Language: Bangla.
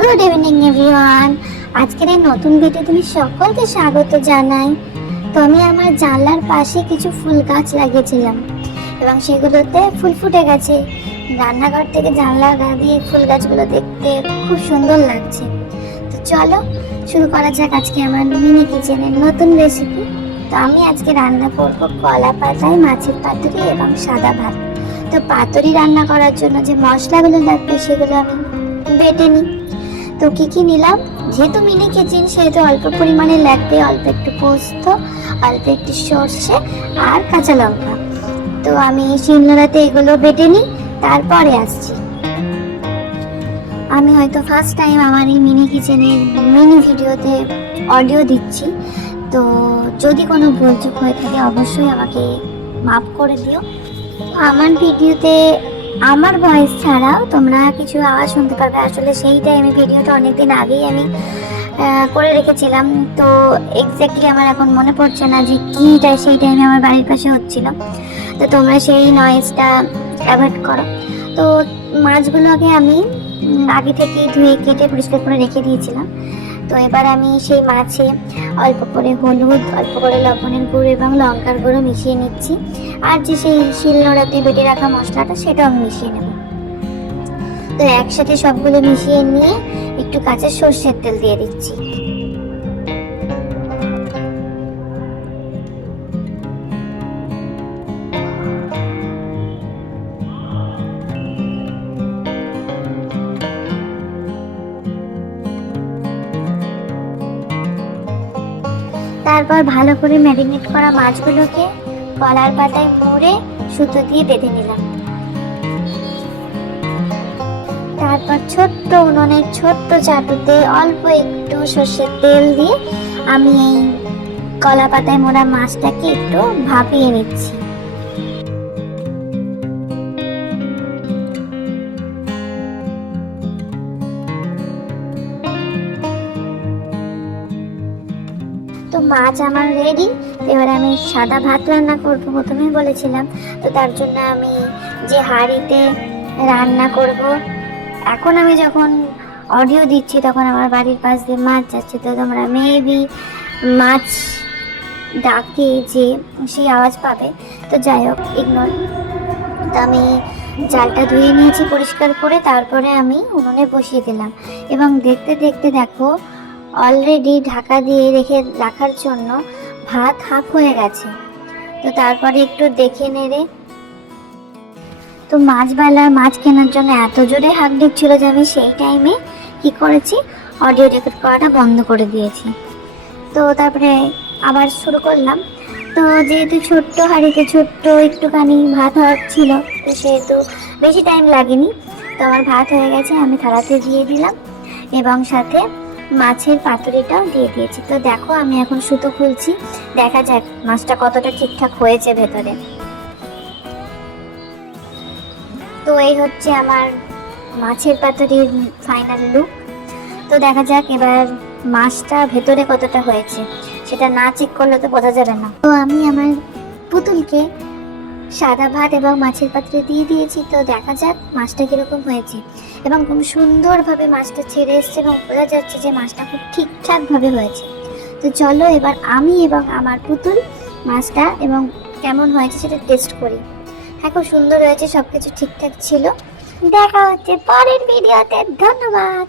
Good evening everyone. আজকের এই নতুন ভিডিও তুমি সকলকে স্বাগত জানাই। তো আমি আমার জানলার পাশে কিছু ফুল গাছ লাগিয়েছিলাম এবং সেগুলোতে ফুল ফুটে গেছে। রান্নাঘর থেকে জানলার গা দিয়ে ফুল গাছগুলো দেখতে খুব সুন্দর লাগছে। তো চলো শুরু করা যাক আজকে আমার মিনি কিচেনের নতুন রেসিপি। তো আমি আজকে রান্না করব কলা পাতায় মাছের পাতুরি এবং সাদা ভাত। তো পাতুরি রান্না করার জন্য যে মশলাগুলো লাগবে সেগুলো আমি বেটে নিই। তো কি নিলাম, যেহেতু মিনি কিচেন সেহেতু অল্প পরিমাণে লাগবে, অল্প একটু পোস্ত, অল্প একটু সর্ষে আর কাঁচা লঙ্কা। তো আমি শিলনোড়াতে এগুলো বেটে নিই, তারপরে আসছি। আমি হয়তো ফার্স্ট টাইম আমার এই মিনি কিচেনের মিনি ভিডিওতে অডিও দিচ্ছি, তো যদি কোনো ভুলচুক হয়ে থাকে অবশ্যই আমাকে মাফ করে দিও। আমার ভিডিওতে আমার ভয়েস ছাড়াও তোমরা কিছু আওয়াজ শুনতে পারবে। আসলে সেই টাইমে ভিডিওটা অনেকদিন আগেই আমি করে রেখেছিলাম, তো এক্স্যাক্টলি আমার এখন মনে পড়ছে না যে কীটা সেই টাইমে আমার বাড়ির পাশে হচ্ছিল। তো তোমরা সেই নয়েজটা অ্যাভয়েড করো। তো মাছগুলোকে আমি আগে থেকে ধুয়ে কেটে পরিষ্কার করে রেখে দিয়েছিলাম। তো এবার আমি সেই মাছে অল্প করে হলুদ, অল্প করে লবণের গুঁড়ো এবং লঙ্কার গুঁড়ো মিশিয়ে নিচ্ছি। আর যে সেই শিলনোড়াতে বেটে রাখা মশলাটা সেটাও আমি মিশিয়ে নেব। তো একসাথে সবগুলো মিশিয়ে নিয়ে একটু কাঁচা সর্ষের তেল দিয়ে দিচ্ছি। তারপর ভালো করে ম্যারিনেট করা মাছগুলোকে কলার পাতায় মুড়ে সুতো দিয়ে বেঁধে নিলাম। তারপর ছোট্ট উনুনের ছোট্ট চাটুতে অল্প একটু সর্ষের তেল দিয়ে আমি এই কলা পাতায় মোড়া মাছটাকে একটু ভাপিয়ে নিচ্ছি। তো মাছ আমার রেডি। এবার আমি সাদা ভাত রান্না করবো, প্রথমেই বলেছিলাম। তো তার জন্য আমি যে হাঁড়িতে রান্না করব, এখন আমি যখন অডিও দিচ্ছি তখন আমার বাড়ির পাশ দিয়ে মাছ যাচ্ছে, তো তোমরা মেবি মাছ ডাকে যে সেই আওয়াজ পাবে। তো যাই হোক, ইগনোর। তো আমি জালটা ধুয়ে নিয়েছি পরিষ্কার করে, তারপরে আমি উনুনে বসিয়ে দিলাম এবং দেখতে দেখতে দেখো অলরেডি ঢাকা দিয়ে রাখার জন্য ভাত হাফ হয়ে গেছে। তো তারপরে একটু দেখে নেড়ে, তো মাছ কেনার জন্য এত জোরে হাঁক দিচ্ছিল যে আমি সেই টাইমে কি করেছি, অডিও রেকর্ড করাটা বন্ধ করে দিয়েছি। তো তারপরে আবার শুরু করলাম। তো যেহেতু ছোট্ট হাঁড়িতে ছোট্ট একটুখানি ভাত হচ্ছিল, তো সেহেতু বেশি টাইম লাগেনি। তো আমার ভাত হয়ে গেছে, আমি থালাতে দিয়ে দিলাম এবং সাথে মাছের পাতুরিটাও দিয়ে দিয়েছি। তো দেখো আমি এখন সুতো খুলছি, দেখা যাক মাছটা কতটা ঠিকঠাক হয়েছে ভেতরে। তো এই হচ্ছে আমার মাছের পাতুরির ফাইনাল লুক। তো দেখা যাক এবার মাছটা ভেতরে কতটা হয়েছে, সেটা না চেক করলে তো বোঝা যাবে না। তো আমি আমার পুতুলকে সাদা ভাত এবং মাছের পাতুরি দিয়ে দিয়েছি। তো দেখা যাক মাছটা কিরকম হয়েছে, এবং খুব সুন্দরভাবে মাছটা ছেড়ে এসছে এবং বোঝা যাচ্ছে যে মাছটা খুব ঠিকঠাকভাবে হয়েছে। তো চলো এবার আমি এবং আমার পুতুল মাছটা এবং কেমন হয়েছে সেটা টেস্ট করি। হ্যাঁ, খুব সুন্দর হয়েছে, সবকিছু ঠিকঠাক ছিল। দেখা হচ্ছে পরের ভিডিওতে। ধন্যবাদ।